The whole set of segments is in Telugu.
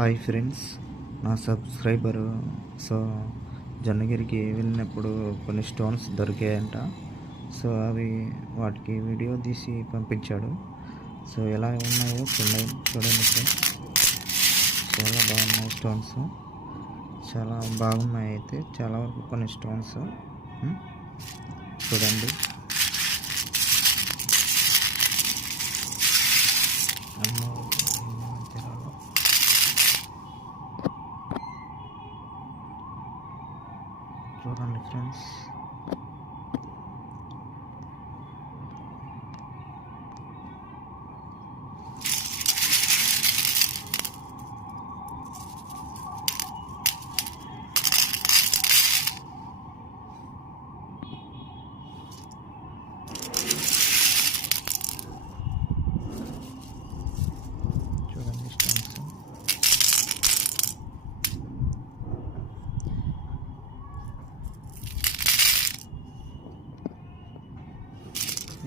హాయ్ ఫ్రెండ్స్, నా సబ్స్క్రైబరు జొన్నగిరికి వెళ్ళినప్పుడు కొన్ని స్టోన్స్ దొరికాయంట. అవి వాటికి వీడియో తీసి పంపించాడు. ఎలా ఉన్నాయో చూడండి ఫ్రెండ్స్. చాలా బాగున్నాయి స్టోన్స్, చాలా బాగున్నాయి. అయితే చాలా వరకు కొన్ని స్టోన్స్ చూడండి. చూడండి ఫ్రెండ్స్,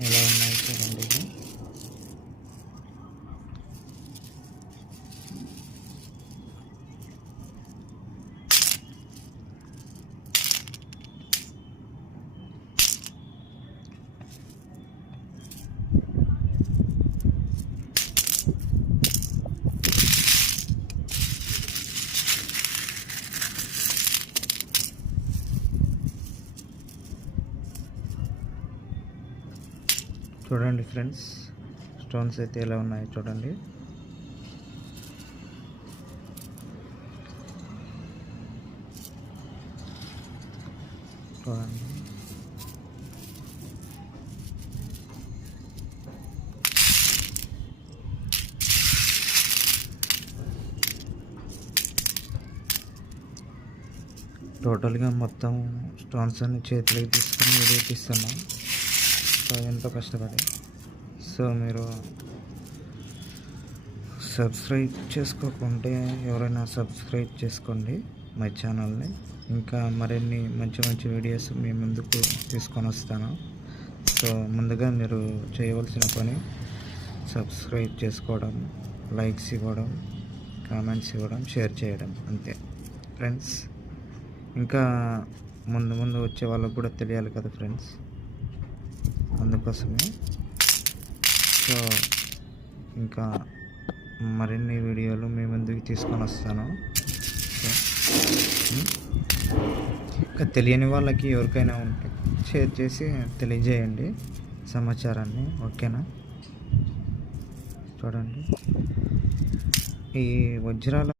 ఎలా ఉన్నాయి చూడండి. చూడండి ఫ్రెండ్స్, స్టోన్స్ అయితే ఎలా ఉన్నాయి చూడండి. చూడండి, టోటల్గా మొత్తం స్టోన్స్ అన్ని చేతిలోకి తీసుకొని వీడియో తీస్తున్నాం. ఎంతో కష్టపడి. మీరు సబ్స్క్రైబ్ చేసుకోకుంటే ఎవరైనా సబ్స్క్రైబ్ చేసుకోండి మై ఛానల్ని. ఇంకా మరిన్ని మంచి మంచి వీడియోస్ మీ ముందుకు తీసుకొని వస్తాను. ముందుగా మీరు చేయవలసిన పని సబ్స్క్రైబ్ చేసుకోవడం, లైక్స్ ఇవ్వడం, కామెంట్స్ ఇవ్వడం, షేర్ చేయడం, అంతే ఫ్రెండ్స్. ఇంకా ముందు ముందు వచ్చే వాళ్ళకు కూడా తెలియాలి కదా ఫ్రెండ్స్, అందుకోసమే. ఇంకా మరిన్ని వీడియోలు మీ ముందుకు తీసుకొని వస్తాను. ఇంకా తెలియని వాళ్ళకి ఎవరికైనా ఉంటే షేర్ చేసి తెలియజేయండి సమాచారాన్ని, ఓకేనా? చూడండి, ఈ వజ్రాల